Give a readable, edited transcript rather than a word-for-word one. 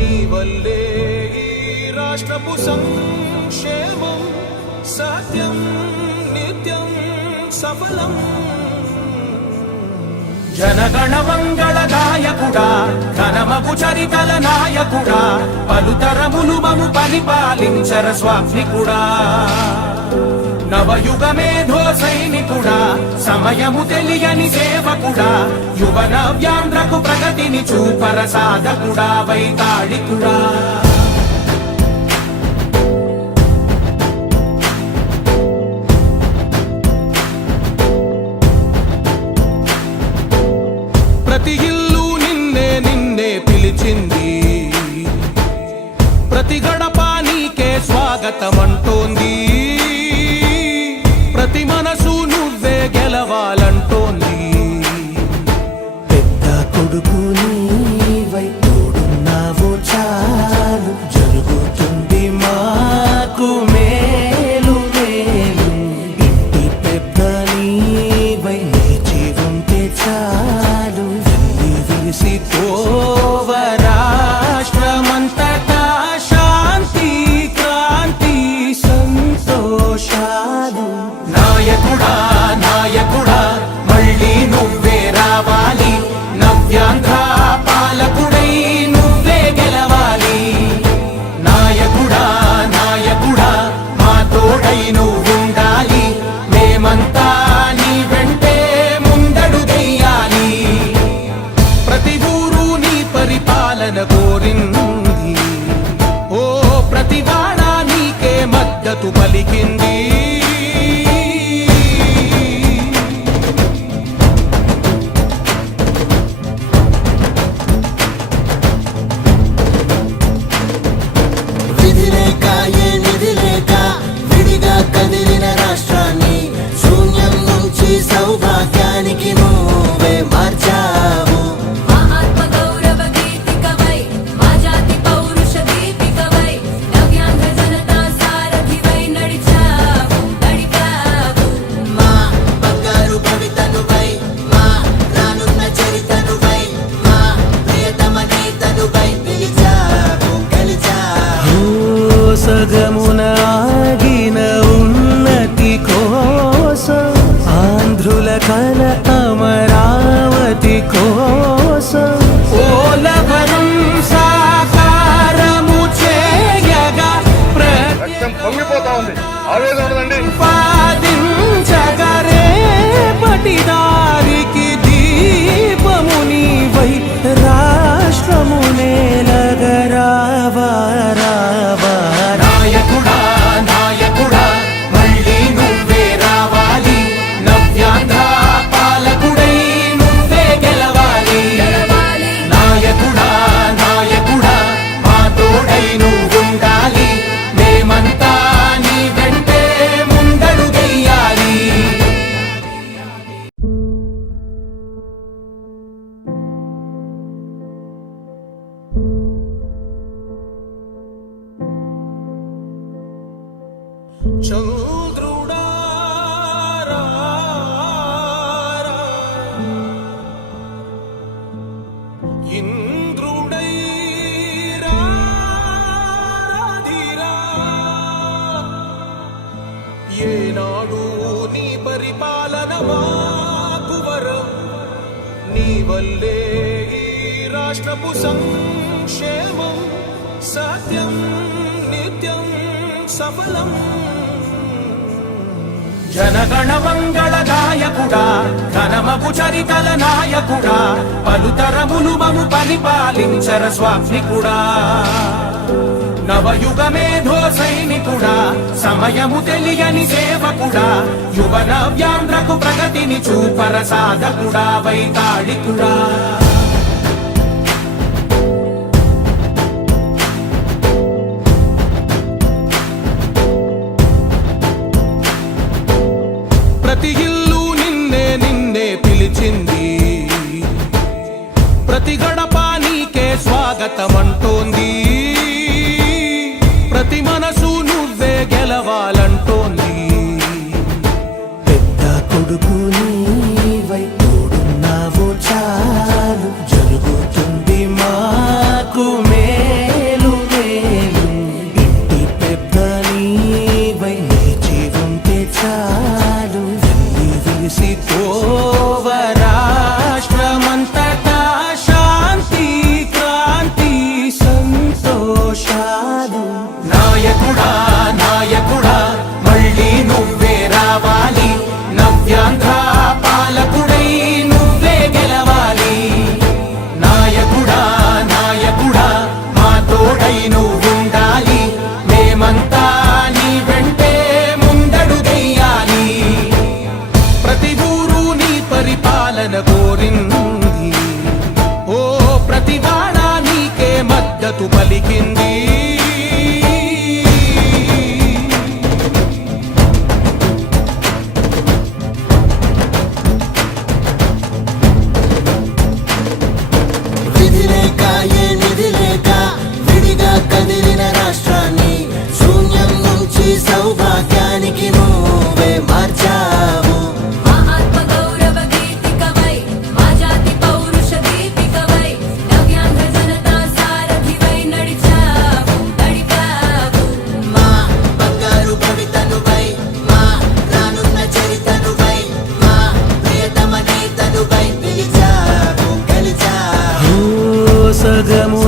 నీ వల్లే ఈ రాష్ట్రపు సంక్షేమం సత్యం నిత్యం సఫలం. జనగణ మంగళ నాయకుడా, ఘనమగు చరితల నాయకుడా, పలుతరములు మము పరిపాలించర స్వామికుడా. నవయుగ మేధో సైనికుడా, సమయము తెలియని సేవకుడా, యువ నవ్యాంధ్రకు ప్రగతిని చూపర సాధకుడా, వైతాళికుడా. ప్రతి ఇల్లు నిన్నే నిన్నే పిలిచింది, ప్రతి గడప నీకే స్వాగతమంటోంది, ప్రతి మనసు నువ్వే గెలవాలంటోంది. పెద్ద కొడుకు నీవై తోడున్నావు చాలు, జరుగుతుంది మాకు మేలు మేలు. ఇంటి పెద్ద నీవై నిలిచి ఉంటే చాలు, విరిసి పోవ రాష్ట్రమంతటా శాంతి క్రాంతి సంతోషాలు. నాయకుడా నాయకుడా మళ్ళీ నువ్వే రావాలి, నవ్యాంధ్ర పాలకుడై నువ్వే గెలవాలి. నాయకుడా నాయకుడా మా తోడై నువ్వుండాలి, మేమంతా నీ వెంటే ముందడుగెయ్యాలి. ప్రతి ఊరు నీ పరిపాలన కోరింది, ఓ ప్రతి వాడ నీకే మద్దతు పలికింది. విధి లేక ఏ నిధి లేక విడిగా కదిలిన రాష్ట్రాన్ని శూన్యం నుంచి సౌభాగ్యానికి నువ్వే మార్చావు. ఆత్మ గౌరవ గీతికవై, మా జాతి పౌరుష దీపికవై, నవ్యాంధ్ర జనతా సారథివై నడిచావు నడిపావు. మా బంగారు భవితనువై, మా రానున్న చరితనువై, మా ప్రియతమ నేతనువై పిలిచావు గెలిచావు. సగమున ఆగిన ఉన్నతి కోసం, ఆంధ్రుల కల అమరావతి కోసం, ఓలవరం సాకారము చేయగా రక్తం పొంగిపోతా ఉంది, ఆవేదన ఉండదండి. ప్రతిపాదించగరే పటిదారికి దీపము నీవై రాష్ట్రము నేలగరావా రావా. నాయకుడా నాయకుడా మళ్ళీ నువ్వే రావాలి, నవ్యాంధ్ర పాలకుడై నువ్వే గెలవాలి. నాయకుడా నాయకుడా మా తోడై నువ్వుండాలి, మేమంతా నీ వెంటే ముందడుగెయ్యాలి. చంద్రుడా రా రా, ఇంద్రుడై రాధిరా. ఏనాడు నీ పరిపాలన మాకు వరం, నీ వల్లే ఈ రాష్ట్రపు సంక్షేమం సత్యం నిత్యం సఫలం. జనగణ మంగళ నాయకుడా, ఘనమగు చరితల నాయకుడా, పలుతరములు మము పరిపాలించర స్వామికుడా. నవయుగ మేధో సైనికుడా, సమయము తెలియని సేవకుడా, యువ నవ్యాంధ్రకు ప్రగతిని చూపర సాధకుడా, వైతాళికుడా. ప్రతి ఇల్లు నిన్నే నిన్నే పిలిచింది, ప్రతి గడప నీకే స్వాగతమంటోంది, ప్రతి మనసు నువ్వే గెలవాలంటోంది. పెద్ద కొడుకు నీవై తోడున్నావు చాలు, జరుగుతుంది మాకు మేలు తోడువై నువ్వుండాలి మేమంతా నీ వెంటే ముందడుగెయ్యాలి ప్రతి ఊరు నీ పరిపాలన కోరింది ఓ ప్రతి వాడ నీకే మద్దతు పలికింది విధి లేక ఏ నిధి లేక విడిగా కదిలిన రాష్ట్రాన్ని శూన్యం నుంచి సౌభాగ్యానికి నువ్వే మార్చావు మా ఆత్మ గౌరవ గీతికవై మా జాతి పౌరుష దీపికవై నవ్యాంధ్ర జనతా సారథివై నడిచావు నడిపావు మా బంగారు భవితనువై మా రానున్న చరితనువై మా ప్రియతమ నేతనువై పిలిచావు గెలిచావు సగము